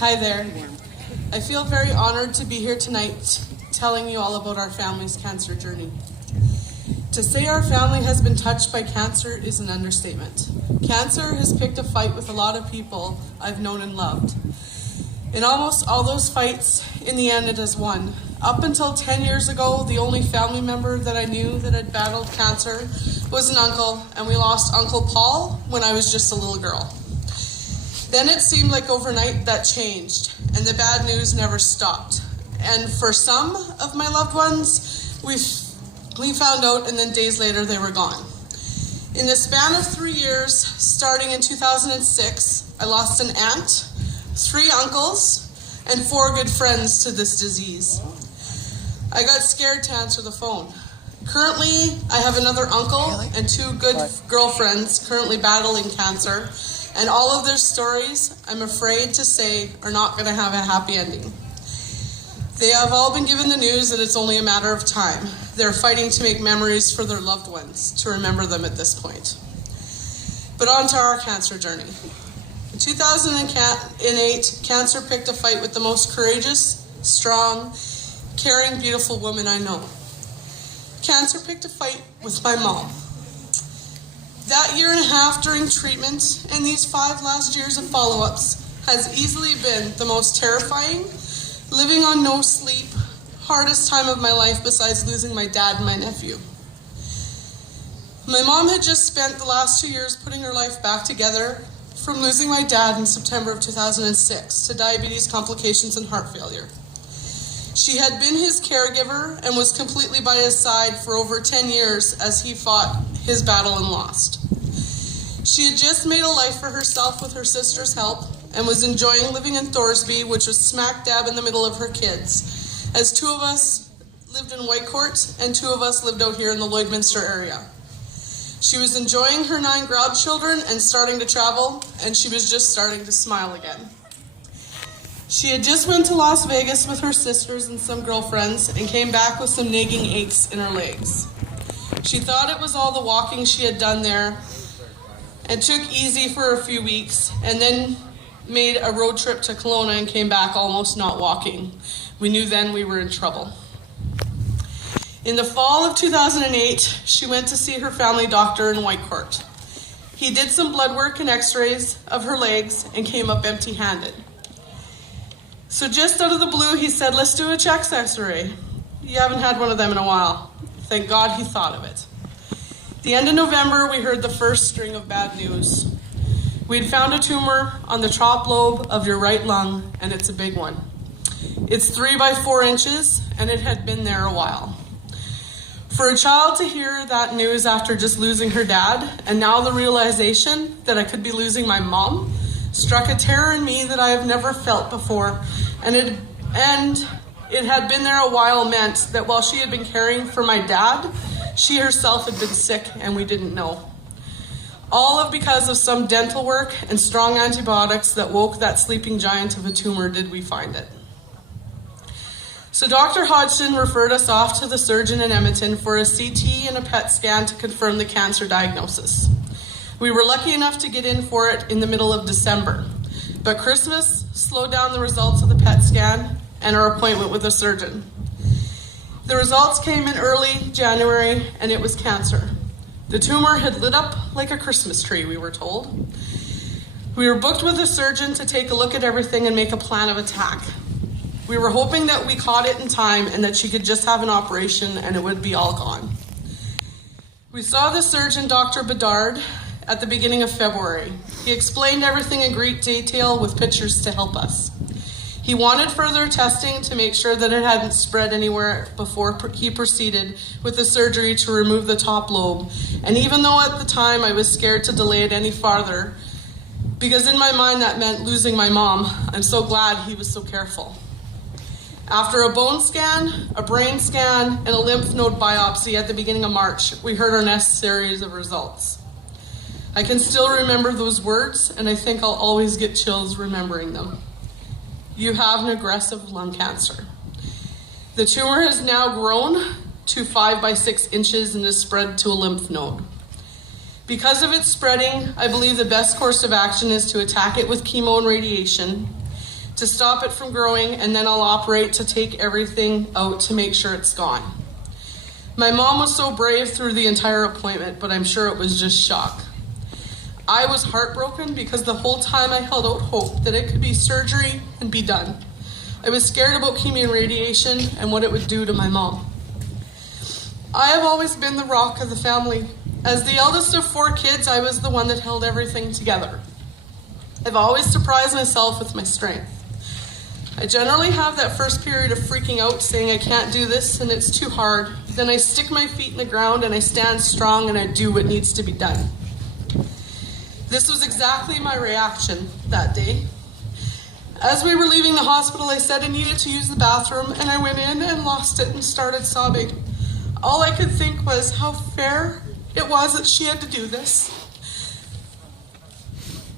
Hi there. I feel very honored to be here tonight telling you all about our family's cancer journey. To say our family has been touched by cancer is an understatement. Cancer has picked a fight with a lot of people I've known and loved. In almost all those fights, in the end, it has won. Up until 10 years ago, the only family member that I knew that had battled cancer was an uncle, and we lost Uncle Paul when I was just a little girl. Then it seemed like overnight that changed, and the bad news never stopped. And for some of my loved ones, we found out, and then days later they were gone. In the span of 3 years, starting in 2006, I lost an aunt, 3 uncles, and 4 good friends to this disease. I got scared to answer the phone. Currently, I have another uncle and 2 good girlfriends currently battling cancer, and all of their stories, I'm afraid to say, are not going to have a happy ending. They have all been given the news that it's only a matter of time. They're fighting to make memories for their loved ones, to remember them at this point. But on to our cancer journey. In 2008, cancer picked a fight with the most courageous, strong, caring, beautiful woman I know. Cancer picked a fight with my mom. That year and a half during treatment and these 5 last years of follow-ups has easily been the most terrifying, living on no sleep, hardest time of my life besides losing my dad and my nephew. My mom had just spent the last 2 years putting her life back together from losing my dad in September of 2006 to diabetes complications and heart failure. She had been his caregiver and was completely by his side for over 10 years as he fought his battle and lost. She had just made a life for herself with her sister's help and was enjoying living in Thorsby, which was smack dab in the middle of her kids, as 2 of us lived in Whitecourt and 2 of us lived out here in the Lloydminster area. She was enjoying her 9 grandchildren and starting to travel, and she was just starting to smile again. She had just went to Las Vegas with her sisters and some girlfriends and came back with some nagging aches in her legs. She thought it was all the walking she had done there and took easy for a few weeks and then made a road trip to Kelowna and came back almost not walking. We knew then we were in trouble. In the fall of 2008, she went to see her family doctor in Whitecourt. He did some blood work and x-rays of her legs and came up empty-handed. So just out of the blue, he said, "Let's do a chest x-ray. You haven't had one of them in a while." Thank God he thought of it. The end of November, we heard the first string of bad news. We'd found a tumor on the top lobe of your right lung, and it's a big one. It's 3 by 4 inches, and it had been there a while. For a child to hear that news after just losing her dad, and now the realization that I could be losing my mom, struck a terror in me that I have never felt before, and it had been there a while meant that while she had been caring for my dad, she herself had been sick and we didn't know. All because of some dental work and strong antibiotics that woke that sleeping giant of a tumor did we find it. So Dr. Hodgson referred us off to the surgeon in Edmonton for a CT and a PET scan to confirm the cancer diagnosis. We were lucky enough to get in for it in the middle of December, but Christmas slowed down the results of the PET scan and our appointment with the surgeon. The results came in early January, and it was cancer. The tumor had lit up like a Christmas tree, we were told. We were booked with a surgeon to take a look at everything and make a plan of attack. We were hoping that we caught it in time and that she could just have an operation and it would be all gone. We saw the surgeon, Dr. Bedard, at the beginning of February. He explained everything in great detail with pictures to help us. He wanted further testing to make sure that it hadn't spread anywhere before he proceeded with the surgery to remove the top lobe. And even though at the time I was scared to delay it any farther, because in my mind that meant losing my mom, I'm so glad he was so careful. After a bone scan, a brain scan, and a lymph node biopsy at the beginning of March, we heard our next series of results. I can still remember those words, and I think I'll always get chills remembering them. You have an aggressive lung cancer. The tumor has now grown to 5 by 6 inches and is spread to a lymph node. Because of its spreading, I believe the best course of action is to attack it with chemo and radiation, to stop it from growing, and then I'll operate to take everything out to make sure it's gone. My mom was so brave through the entire appointment, but I'm sure it was just shock. I was heartbroken because the whole time I held out hope that it could be surgery and be done. I was scared about chemo and radiation and what it would do to my mom. I have always been the rock of the family. As the eldest of 4 kids, I was the one that held everything together. I've always surprised myself with my strength. I generally have that first period of freaking out, saying I can't do this and it's too hard. Then I stick my feet in the ground and I stand strong and I do what needs to be done. This was exactly my reaction that day. As we were leaving the hospital, I said I needed to use the bathroom, and I went in and lost it and started sobbing. All I could think was how fair it was that she had to do this.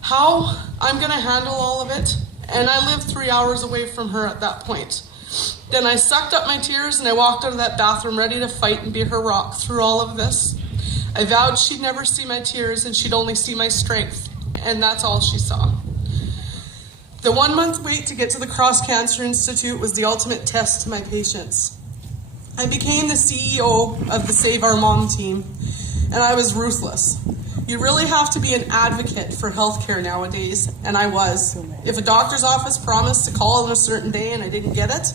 How I'm going to handle all of it, and I lived 3 hours away from her at that point. Then I sucked up my tears and I walked out of that bathroom ready to fight and be her rock through all of this. I vowed she'd never see my tears and she'd only see my strength, and that's all she saw. The 1-month wait to get to the Cross Cancer Institute was the ultimate test to my patients. I became the CEO of the Save Our Mom team, and I was ruthless. You really have to be an advocate for healthcare nowadays, and I was. If a doctor's office promised to call on a certain day and I didn't get it,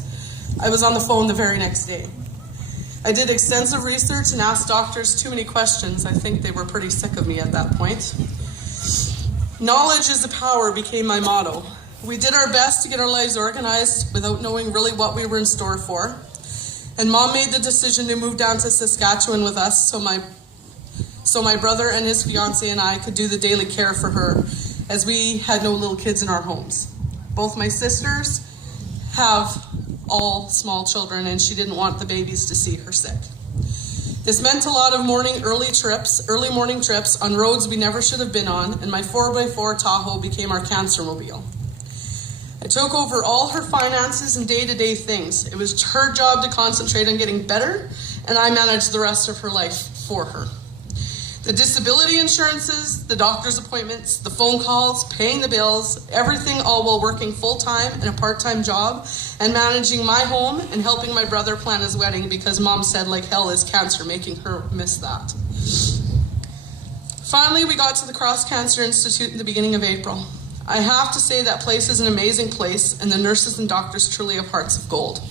I was on the phone the very next day. I did extensive research and asked doctors too many questions. I think they were pretty sick of me at that point. Knowledge is the power became my motto. We did our best to get our lives organized without knowing really what we were in store for. And Mom made the decision to move down to Saskatchewan with us so my brother and his fiance and I could do the daily care for her, as we had no little kids in our homes. Both my sisters have all small children, and she didn't want the babies to see her sick. This meant a lot of early morning trips on roads we never should have been on, and my 4x4 Tahoe became our cancer mobile. I took over all her finances and day-to-day things. It was her job to concentrate on getting better, and I managed the rest of her life for her. The disability insurances, the doctor's appointments, the phone calls, paying the bills, everything all while working full-time in a part-time job and managing my home and helping my brother plan his wedding because Mom said like hell is cancer, making her miss that. Finally, we got to the Cross Cancer Institute in the beginning of April. I have to say that place is an amazing place, and the nurses and doctors truly have hearts of gold.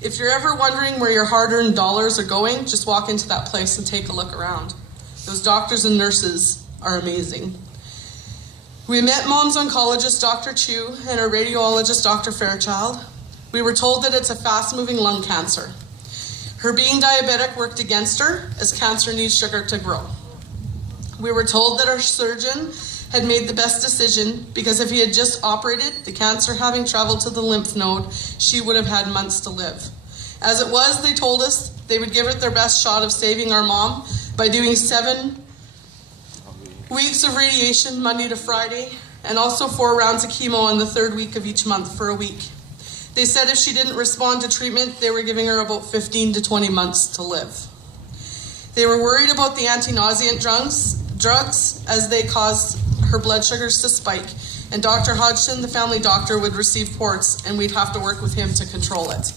If you're ever wondering where your hard-earned dollars are going, just walk into that place and take a look around. Those doctors and nurses are amazing. We met Mom's oncologist, Dr. Chu, and her radiologist, Dr. Fairchild. We were told that it's a fast-moving lung cancer. Her being diabetic worked against her, as cancer needs sugar to grow. We were told that our surgeon had made the best decision because if he had just operated, the cancer having traveled to the lymph node, she would have had months to live. As it was, they told us they would give it their best shot of saving our mom by doing 7 weeks of radiation Monday to Friday, and also 4 rounds of chemo on the 3rd week of each month for a week. They said if she didn't respond to treatment, they were giving her about 15 to 20 months to live. They were worried about the anti-nauseant drugs as they caused her blood sugars to spike, and Dr. Hodgson, the family doctor, would receive ports and we'd have to work with him to control it.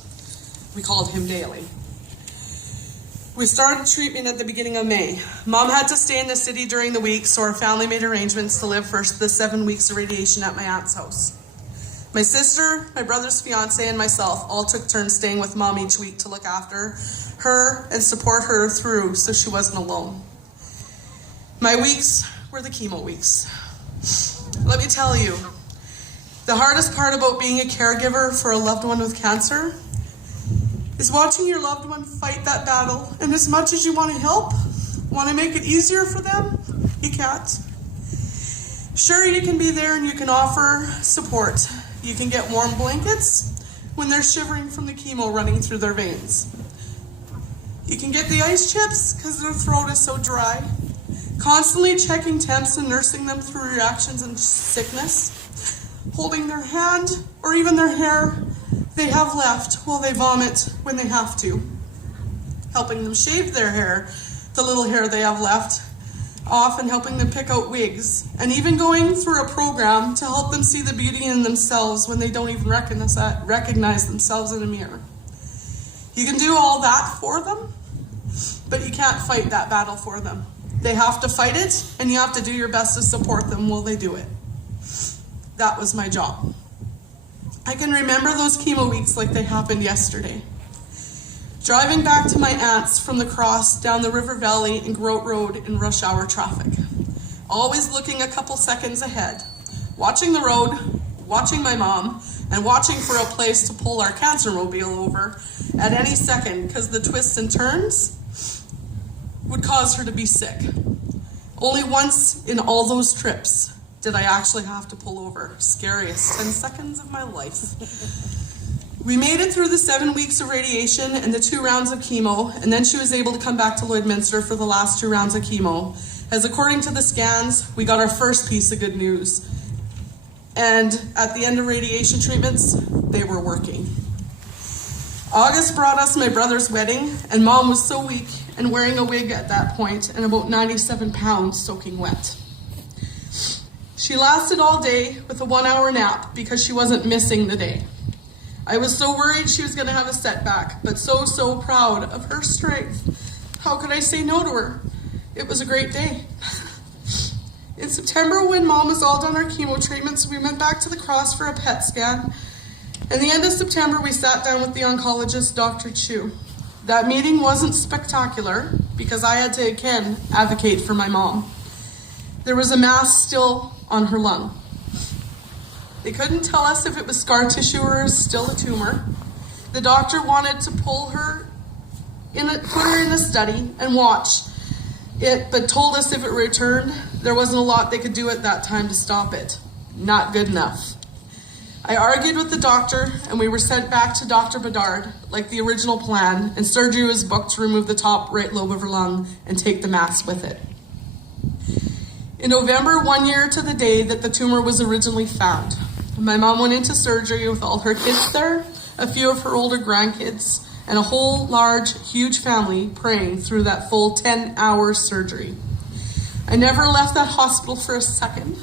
We called him daily. We started treatment at the beginning of May. Mom had to stay in the city during the week, so our family made arrangements to live for the 7 weeks of radiation at my aunt's house. My sister, my brother's fiance, and myself all took turns staying with Mom each week to look after her and support her through so she wasn't alone. My weeks were the chemo weeks. Let me tell you, the hardest part about being a caregiver for a loved one with cancer is watching your loved one fight that battle, and as much as you want to help, want to make it easier for them, you can't. Sure, you can be there and you can offer support. You can get warm blankets when they're shivering from the chemo running through their veins. You can get the ice chips because their throat is so dry. Constantly checking temps and nursing them through reactions and sickness. Holding their hand or even their hair they have left while they vomit when they have to. Helping them shave their hair, the little hair they have left. off and helping them pick out wigs, and even going through a program to help them see the beauty in themselves when they don't even recognize themselves in a mirror. You can do all that for them, but you can't fight that battle for them. They have to fight it, and you have to do your best to support them while they do it. That was my job. I can remember those chemo weeks like they happened yesterday. Driving back to my aunt's from the cross down the River Valley and Grote Road in rush hour traffic. Always looking a couple seconds ahead. Watching the road, watching my mom, and watching for a place to pull our cancer mobile over at any second because the twists and turns would cause her to be sick. Only once in all those trips did I actually have to pull over. Scariest 10 seconds of my life. We made it through the 7 weeks of radiation and the 2 rounds of chemo, and then she was able to come back to Lloydminster for the last 2 rounds of chemo. As according to the scans, we got our first piece of good news. And at the end of radiation treatments, they were working. August brought us my brother's wedding, and Mom was so weak and wearing a wig at that point and about 97 pounds soaking wet. She lasted all day with a 1-hour nap because she wasn't missing the day. I was so worried she was going to have a setback, but so proud of her strength. How could I say no to her? It was a great day. In September, when Mom was all done our chemo treatments, we went back to the cross for a PET scan. At the end of September, we sat down with the oncologist, Dr. Chu. That meeting wasn't spectacular because I had to again advocate for my mom. There was a mass still on her lung. They couldn't tell us if it was scar tissue or still a tumor. The doctor wanted to put her in a study and watch it, but told us if it returned, there wasn't a lot they could do at that time to stop it. Not good enough. I argued with the doctor, and we were sent back to Dr. Bedard, like the original plan, and surgery was booked to remove the top right lobe of her lung and take the mass with it. In November, 1 year to the day that the tumor was originally found, my mom went into surgery with all her kids there, a few of her older grandkids, and a whole huge family praying through that full 10-hour surgery. I never left that hospital for a second,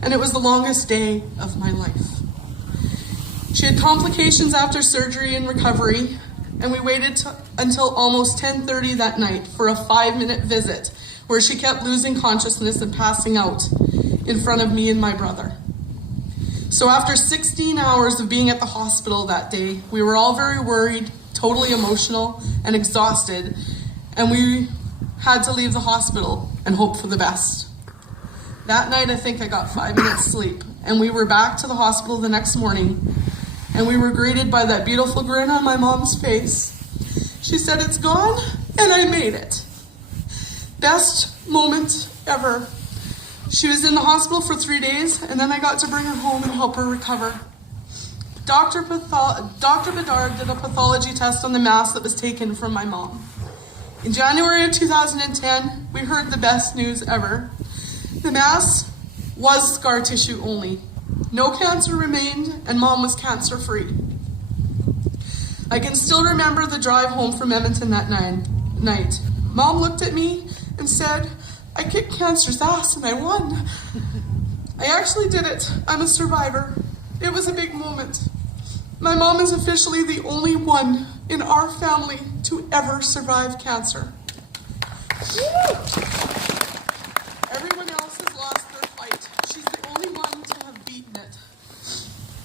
and it was the longest day of my life. She had complications after surgery and recovery, and we waited until almost 10:30 that night for a 5-minute visit where she kept losing consciousness and passing out in front of me and my brother. So after 16 hours of being at the hospital that day, we were all very worried, totally emotional, and exhausted, and we had to leave the hospital and hope for the best. That night, I think I got 5 minutes sleep, and we were back to the hospital the next morning, and we were greeted by that beautiful grin on my mom's face. She said, "It's gone, and I made it." Best moment ever. She was in the hospital for 3 days, and then I got to bring her home and help her recover. Dr. Bedard did a pathology test on the mass that was taken from my mom. In January of 2010, we heard the best news ever. The mass was scar tissue only. No cancer remained, and Mom was cancer-free. I can still remember the drive home from Edmonton that night. Mom looked at me and said, "I kicked cancer's ass and I won." I actually did it. I'm a survivor. It was a big moment. My mom is officially the only one in our family to ever survive cancer. Everyone else has lost their fight. She's the only one to have beaten it.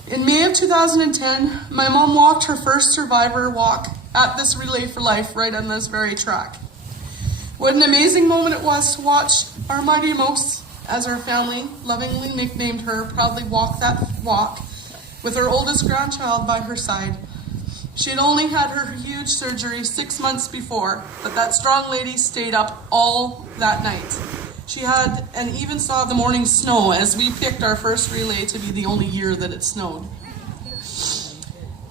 In May of 2010, my mom walked her first survivor walk at this Relay for Life right on this very track. What an amazing moment it was to watch our Mighty Mouse, as our family lovingly nicknamed her, proudly walk that walk with her oldest grandchild by her side. She had only had her huge surgery 6 months before, but that strong lady stayed up all that night. She had and even saw the morning snow, as we picked our first relay to be the only year that it snowed.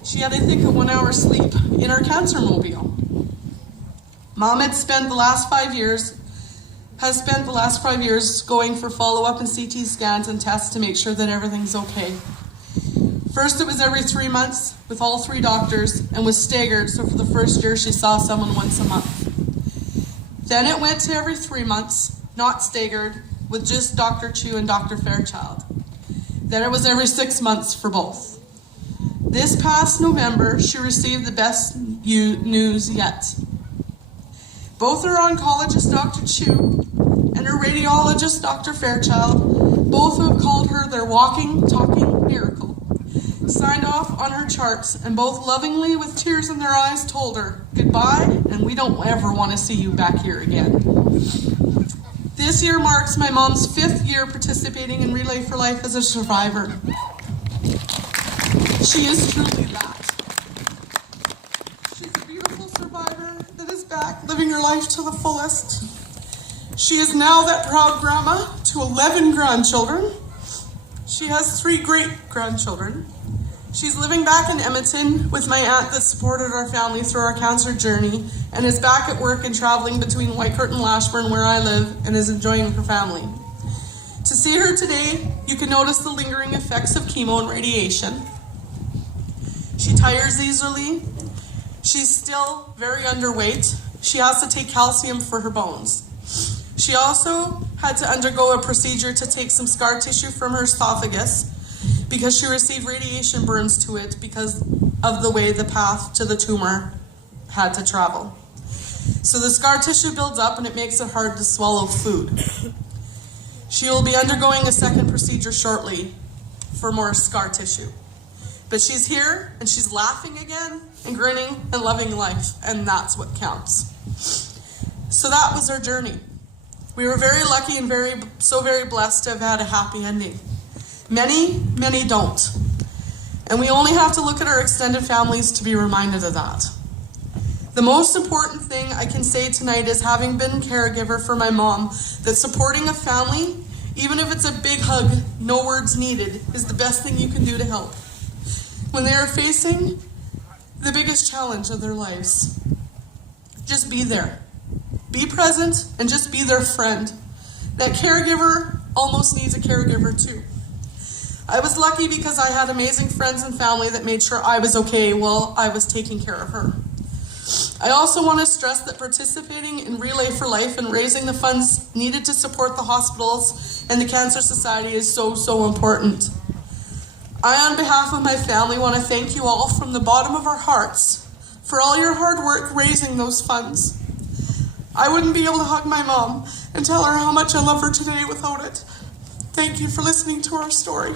She had, I think, a 1-hour sleep in our cancer mobile. Mom has spent the last 5 years going for follow-up and CT scans and tests to make sure that everything's okay. First, it was every 3 months with all 3 doctors and was staggered, so for the first year she saw someone once a month. Then it went to every 3 months, not staggered, with just Dr. Chu and Dr. Fairchild. Then it was every 6 months for both. This past November, she received the best news yet. Both her oncologist, Dr. Chu, and her radiologist, Dr. Fairchild, both have called her their walking, talking miracle. Signed off on her charts, and both lovingly, with tears in their eyes, told her, "Goodbye, and we don't ever want to see you back here again." This year marks my mom's 5th year participating in Relay for Life as a survivor. She is truly that. She's a beautiful survivor that is back, living her life to the fullest. She is now that proud grandma to 11 grandchildren. She has 3 great-grandchildren. She's living back in Edmonton with my aunt that supported our family through our cancer journey, and is back at work and traveling between Whitecourt and Lashburn, where I live, and is enjoying her family. To see her today, you can notice the lingering effects of chemo and radiation. She tires easily. She's still very underweight. She has to take calcium for her bones. She also had to undergo a procedure to take some scar tissue from her esophagus because she received radiation burns to it because of the way the path to the tumor had to travel. So the scar tissue builds up and it makes it hard to swallow food. She will be undergoing a second procedure shortly for more scar tissue. But she's here and she's laughing again and grinning and loving life, and that's what counts. So that was her journey. We were very lucky and so very blessed to have had a happy ending. Many don't. And we only have to look at our extended families to be reminded of that. The most important thing I can say tonight is, having been caregiver for my mom, that supporting a family, even if it's a big hug, no words needed, is the best thing you can do to help when they are facing the biggest challenge of their lives. Just be there. Be present and just be their friend. That caregiver almost needs a caregiver too. I was lucky because I had amazing friends and family that made sure I was okay while I was taking care of her. I also want to stress that participating in Relay for Life and raising the funds needed to support the hospitals and the Cancer Society is so important. I, on behalf of my family, want to thank you all from the bottom of our hearts for all your hard work raising those funds. I wouldn't be able to hug my mom and tell her how much I love her today without it. Thank you for listening to our story.